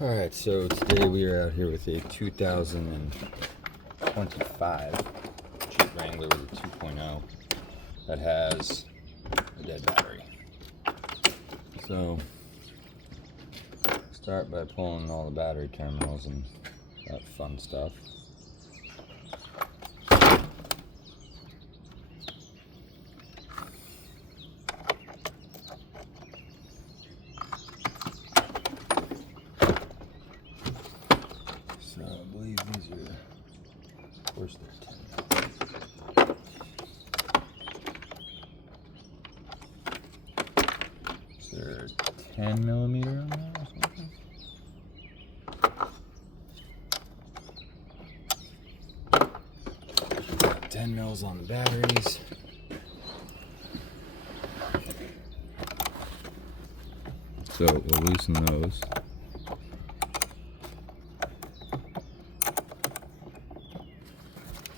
Alright, so today we are out here with a 2025 Jeep Wrangler with a 2.0 that has a dead battery. So, start by pulling all the battery terminals and that fun stuff. So I believe these are, of course they're 10. Is there 10 millimeter on that or something? Got 10 mils on the batteries. So we'll loosen those.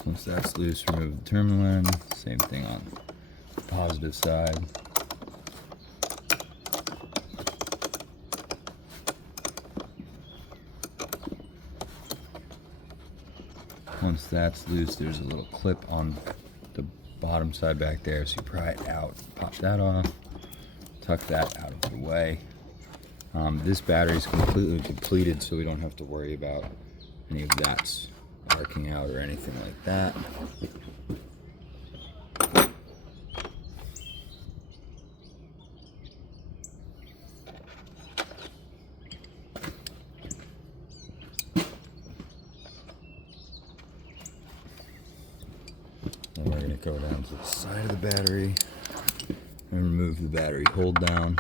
Once that's loose, remove the terminal end. Same thing on the positive side. Once that's loose, there's a little clip on the bottom side back there, so you pry it out, pop that off, tuck that out of the way. This battery is completely depleted, so we don't have to worry about any of that arcing out or anything like that. And we're going to go down to the side of the battery and remove the battery hold down.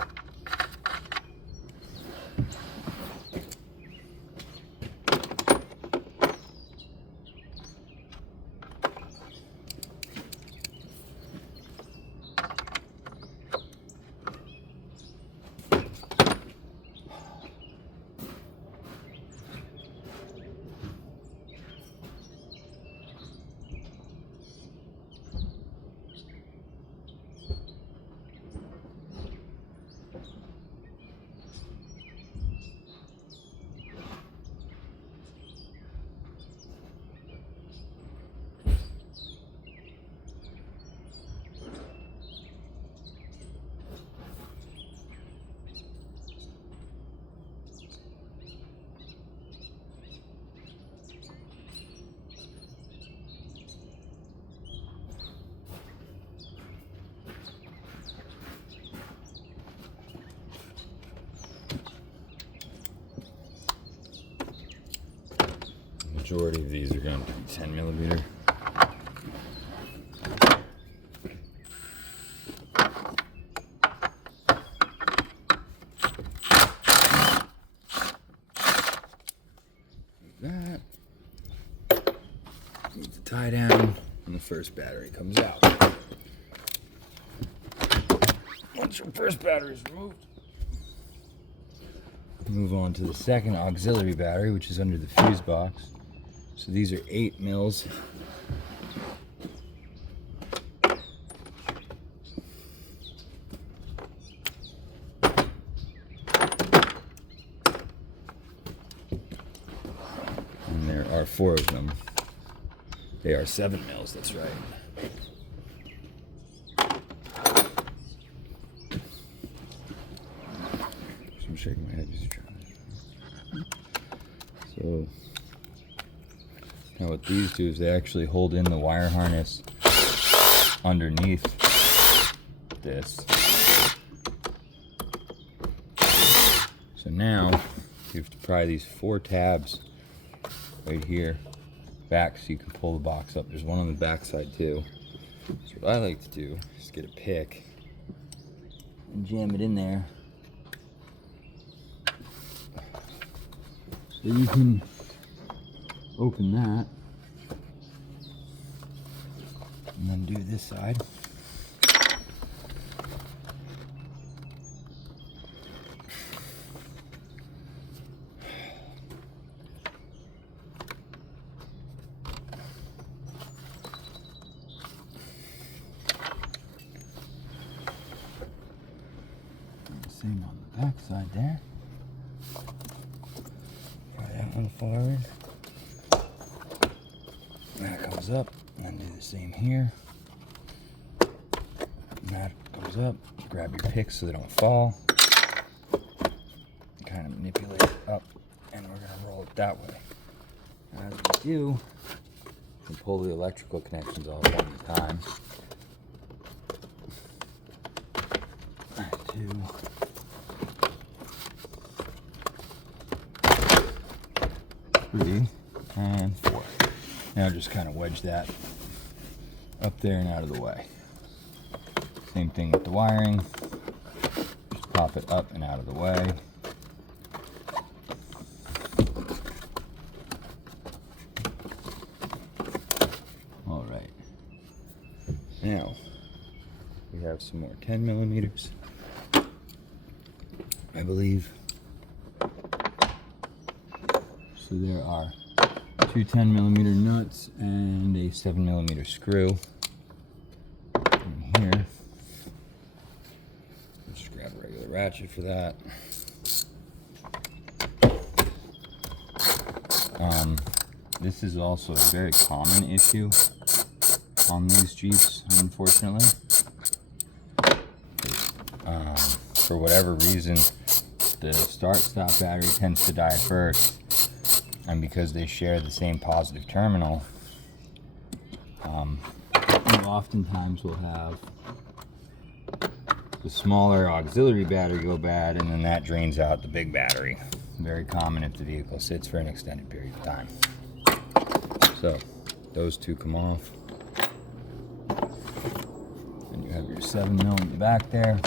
Majority of these are going to be 10 millimeter. That needs to tie down when the first battery comes out. Once your first battery is removed, move on to the second auxiliary battery, which is under the fuse box. So these are 8 mils. And there are 4 of them. They are 7 mils, that's right. So I'm shaking my head just trying. So now what these do is they actually hold in the wire harness underneath this. So now you have to pry these 4 tabs right here back so you can pull the box up. There's one on the back side too. So what I like to do is get a pick and jam it in there so you can open that and then do this side. And the same on the back side there. the far end. That comes up, and then do the same here. And that goes up. Grab your picks so they don't fall. Kind of manipulate it up, and we're gonna roll it that way. As we do, we pull the electrical connections off one at a time. 2, 3, and 4. Now just kind of wedge that up there and out of the way. Same thing with the wiring. Just pop it up and out of the way. All right. Now we have some more 10 millimeters, I believe. So there are 2 10 millimeter nuts and a 7 millimeter screw in here. Just grab a regular ratchet for that. This is also a very common issue on these Jeeps, unfortunately. For whatever reason, the start-stop battery tends to die first, and because they share the same positive terminal, oftentimes we'll have the smaller auxiliary battery go bad, and then that drains out the big battery. Very common if the vehicle sits for an extended period of time. So those two come off, and you have your 7 mil in the back there.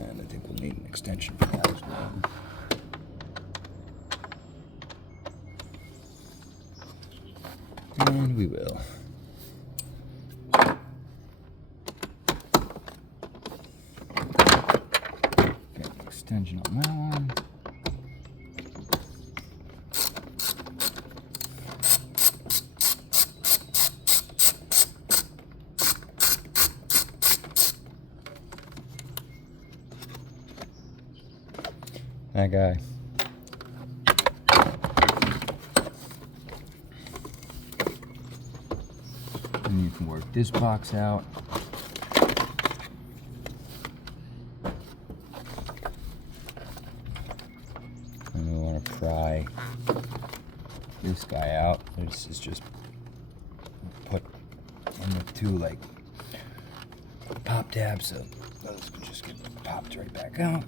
And I think we'll need an extension for that as well. And we will. Get an extension on that one. That guy. And you can work this box out. And we want to pry this guy out. This is just put in the 2 like pop tabs, so those can just get popped right back out.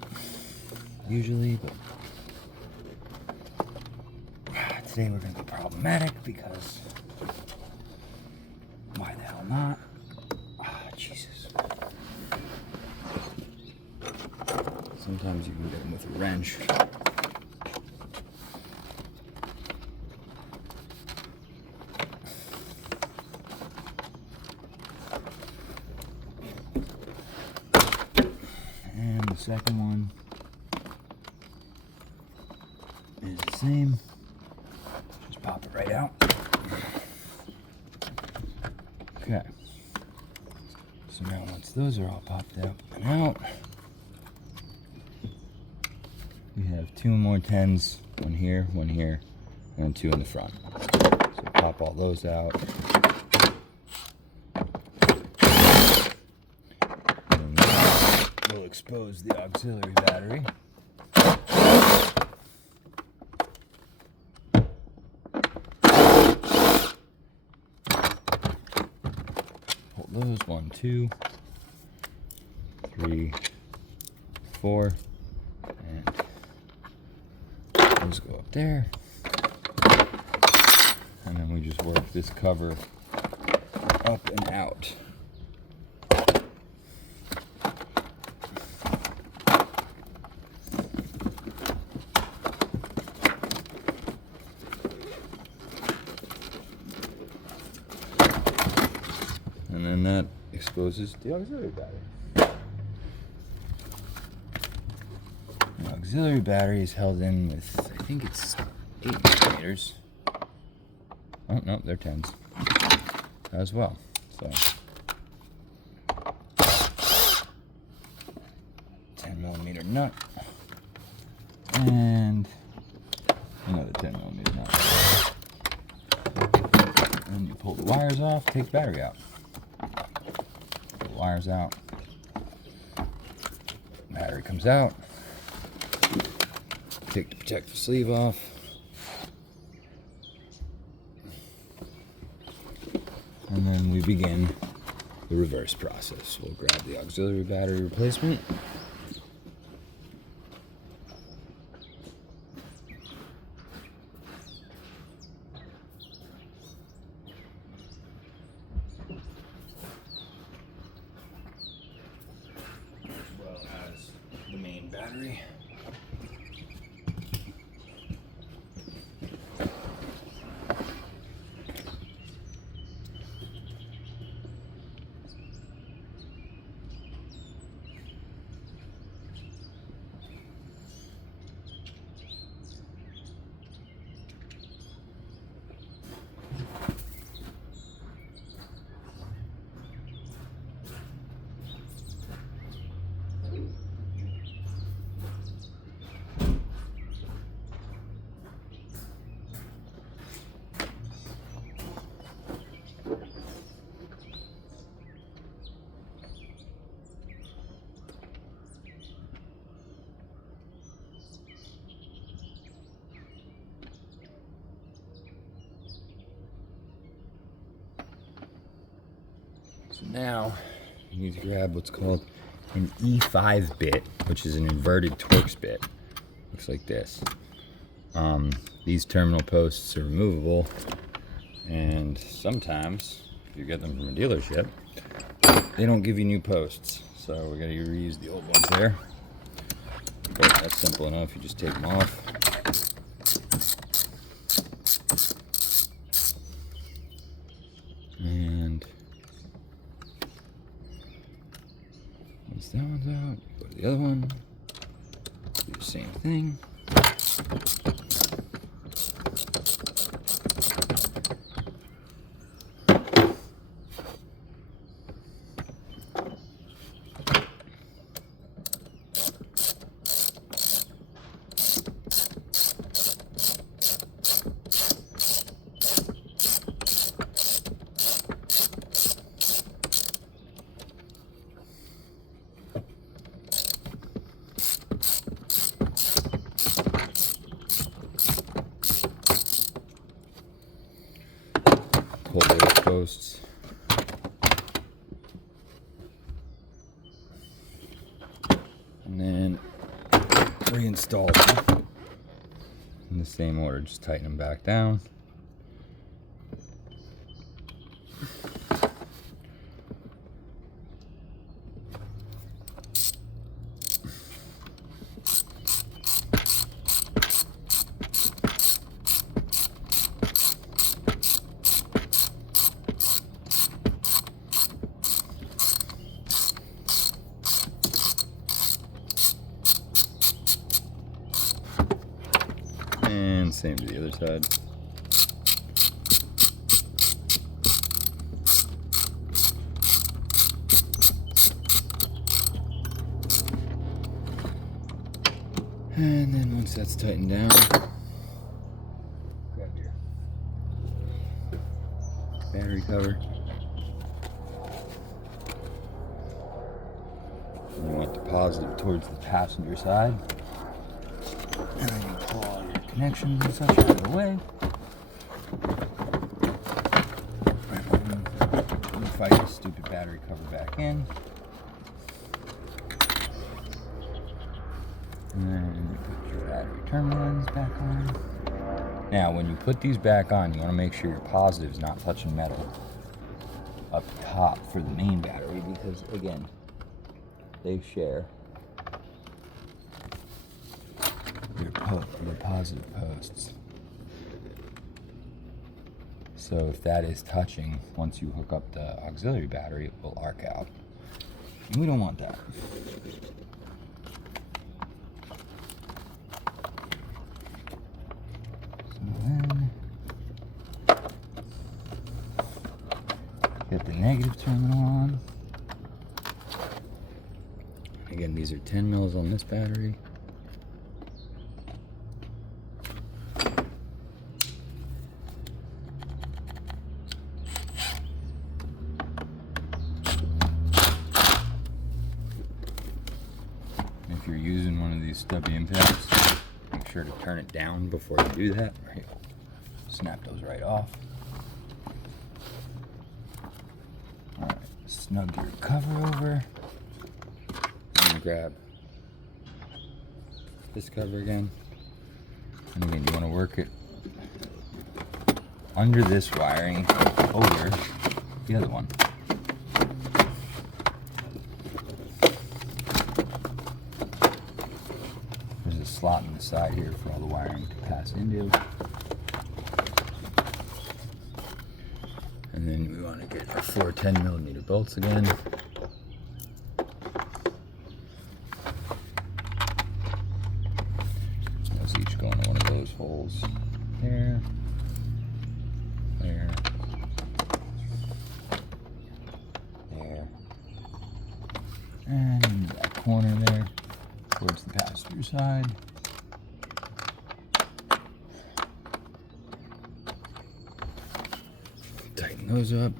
Usually, but today we're going to be problematic because why the hell not? Jesus. Sometimes you can get them with a wrench. And the second one is the same. Just pop it right out. Okay. So now once those are all popped up and out, we have 2 more 10s, one here, and then 2 in the front. So pop all those out. And then we'll expose the auxiliary battery. Those 1, 2, 3, 4, and those go up there, and then we just work this cover up and out. And then that exposes the auxiliary battery. The auxiliary battery is held in with, I think it's 8 millimeters. Oh, no, they're 10s as well. So nut, and another 10mm nut. And you pull the wires off, take the battery out. Pull the wires out. Battery comes out. Take the protective sleeve off. And then we begin the reverse process. We'll grab the auxiliary battery replacement. As well as the main battery. So now you need to grab what's called an E5 bit, which is an inverted Torx bit. Looks like this. These terminal posts are removable, and sometimes, if you get them from a dealership, they don't give you new posts. So we're gonna reuse the old ones there. But that's simple enough, you just take them off. And once that one's out, go to the other one, do the same thing. Pull those posts. And then reinstall them in the same order. Just tighten them back down. And same to the other side. And then once that's tightened down, grab your battery cover. And you want the positive towards the passenger side. And then you pull all your connections and such out of the way. And fight this stupid battery cover back in. And then you put your battery terminals back on. Now, when you put these back on, you want to make sure your positive is not touching metal up top for the main battery, because again, they share your positive posts. So if that is touching, once you hook up the auxiliary battery, it will arc out. And we don't want that. So then, get the negative terminal on. Again, these are 10 mils on this battery. If you're using one of these stubby impacts, make sure to turn it down before you do that, or you'll snap those right off. Alright, snug your cover over. And grab this cover again. And again, you want to work it under this wiring over the other one. There's a slot in the side here for all the wiring to pass into. And then we want to get our 4 10mm bolts again. Those each go into one of those holes. There. There. There. And into that corner there, towards the pass-through side. Tighten those up.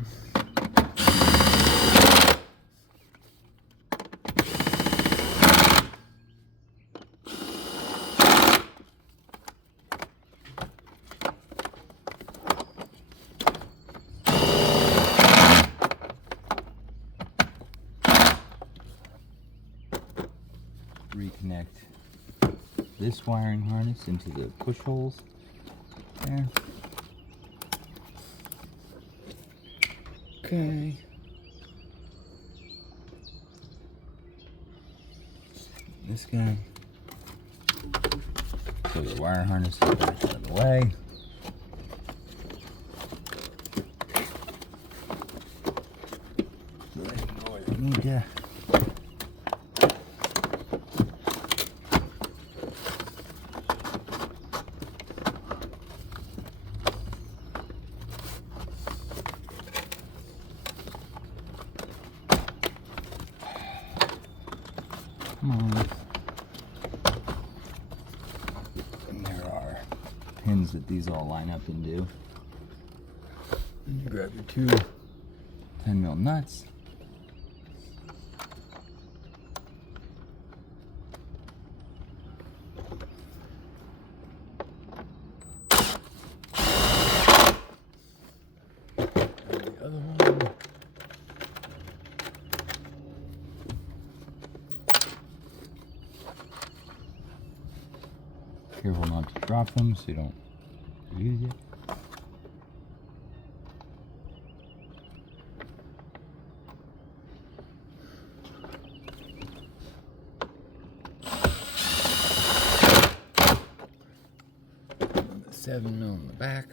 Reconnect this wiring harness into the push holes there. Okay. This guy. So the wire harness is back out of the way. So they can go where they need to. Come on. And there are pins that these all line up into. And you grab your 2 10mm nuts. And the other one. Careful not to drop them so you don't lose it. And the 7mm on the back.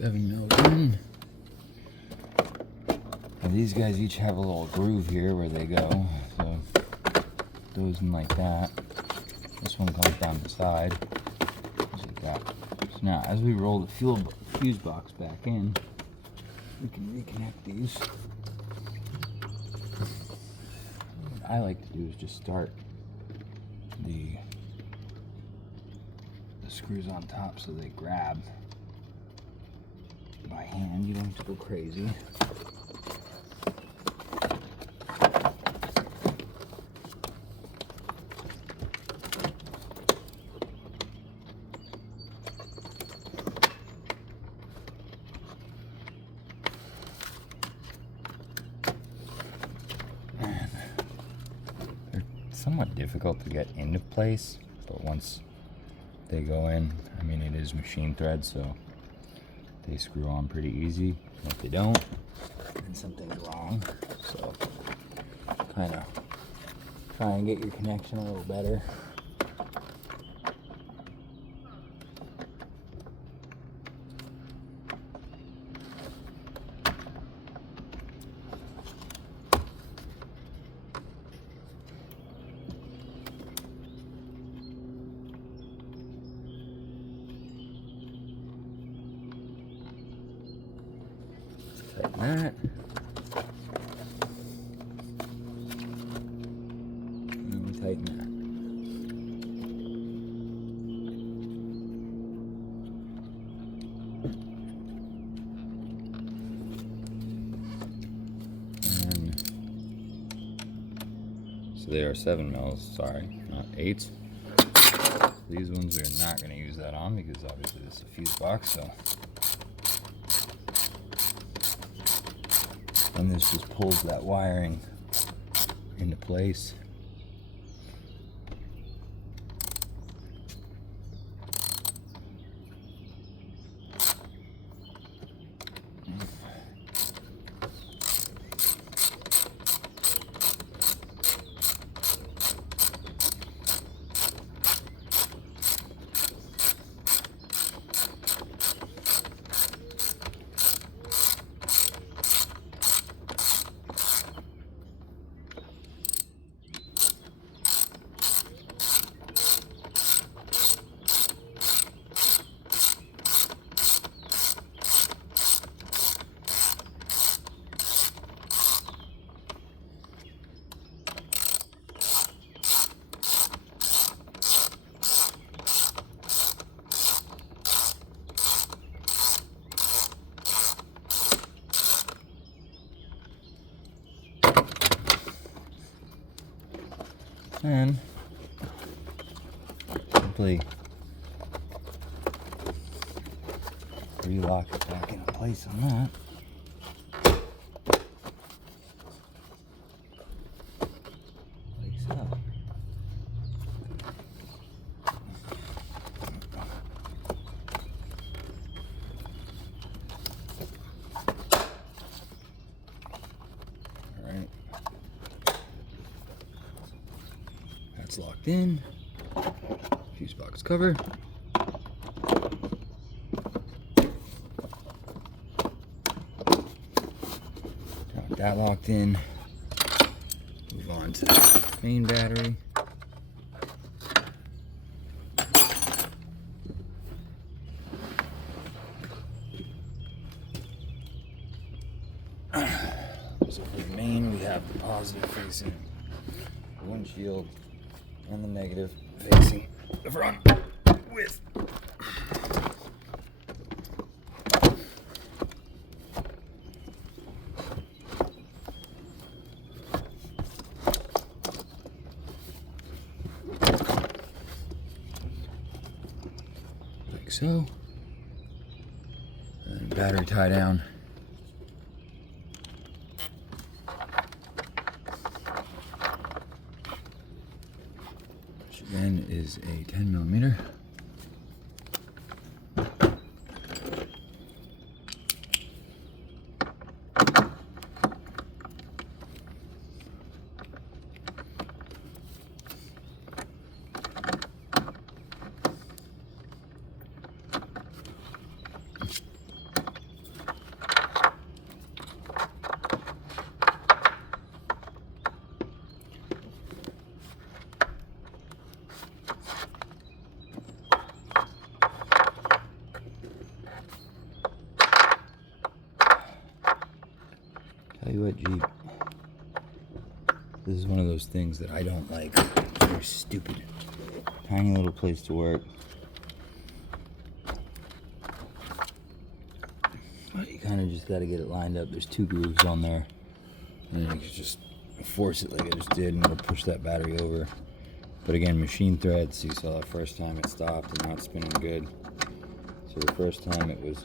$7 Now these guys each have a little groove here where they go, so goes in like that. This one comes down the side, just like that. So now, as we roll the fuse box back in, we can reconnect these. What I like to do is just start the screws on top so they grab by hand. You don't have to go crazy. somewhat difficult to get into place, but once they go in, I mean, it is machine thread, so they screw on pretty easy. And if they don't, then something's wrong. So kind of try and get your connection a little better. Tighten that. And then we tighten that. And so they are 7 mils, sorry, not 8. These ones we're not going to use that on because obviously this is a fuse box, so. And this just pulls that wiring into place. And simply relock it back into place on that. Like so. All right. That's locked in. Fuse box cover. Now with that locked in, move on to the main battery. So for the main, we have the positive facing the windshield and the negative facing the front with like so, and battery tie down. Which again is a 10mm. Tell you what, Jeep, this is one of those things that I don't like. They're stupid. Tiny little place to work. But you kind of just got to get it lined up. There's 2 grooves on there. And you can just force it like I just did and it'll push that battery over. But again, machine threads, you saw that first time it stopped and now it's spinning good. So the first time it was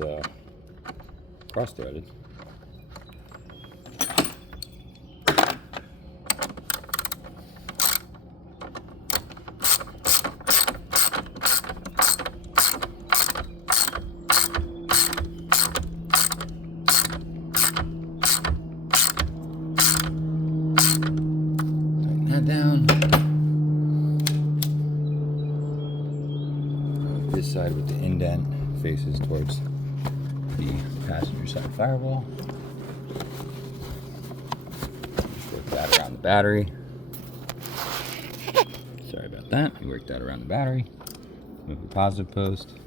cross-threaded. indent faces towards the passenger side firewall. Just work that around the battery. Sorry about that. We worked that around the battery. Move the positive post.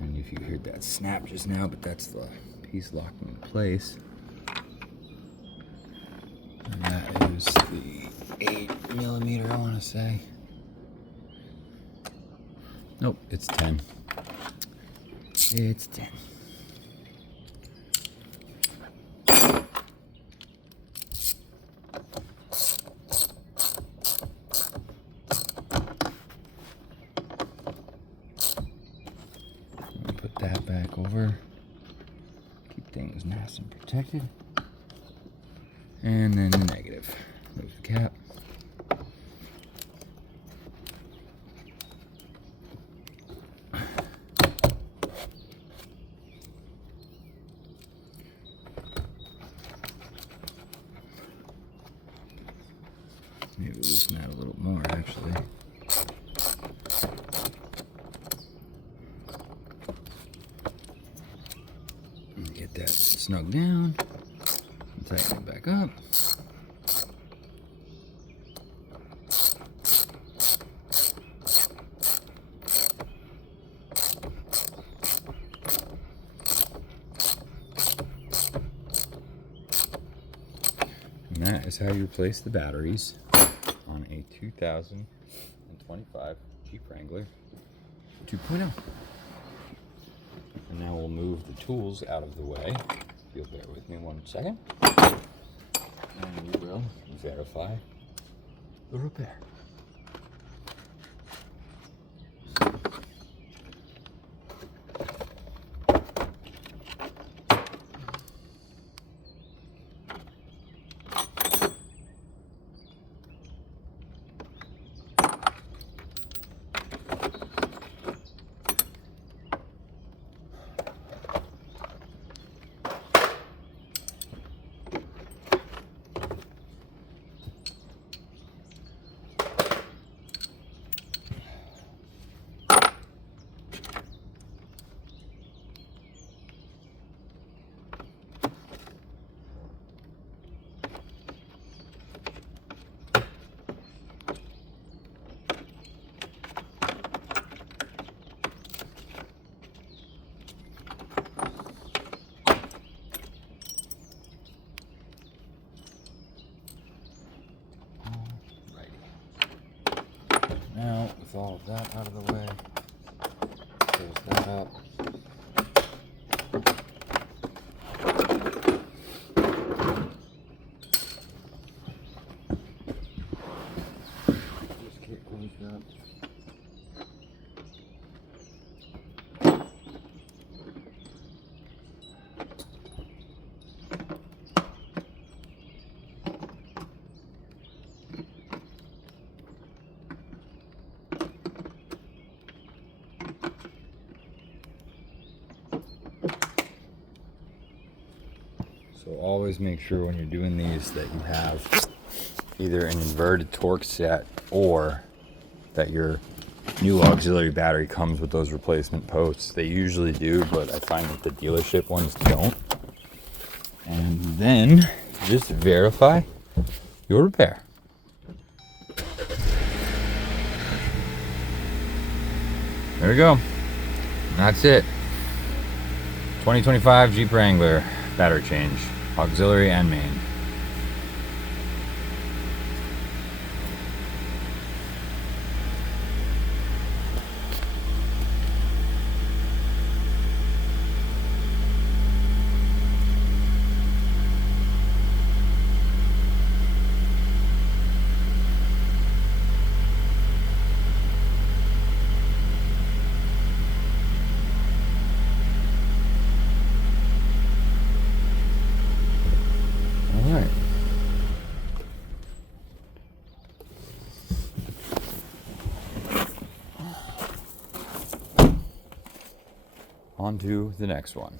And if you heard that snap just now, but that's the piece locked in place. And that is the 8mm, I want to say. Nope, it's 10. It's 10. Put that back over. Keep things nice and protected. And then the negative. Move the cap. Maybe loosen that a little more, actually. And get that snug down. And tighten it back up. And that is how you replace the batteries on a 2025 Jeep Wrangler 2.0. And now we'll move the tools out of the way. If you'll bear with me 1 second. And we will verify the repair. Now, with all of that out of the way, close that up. Just get closed up. So always make sure when you're doing these that you have either an inverted torque set or that your new auxiliary battery comes with those replacement posts. They usually do, but I find that the dealership ones don't. And then just verify your repair. There we go. That's it. 2025 Jeep Wrangler battery change, auxiliary and main. On to the next one.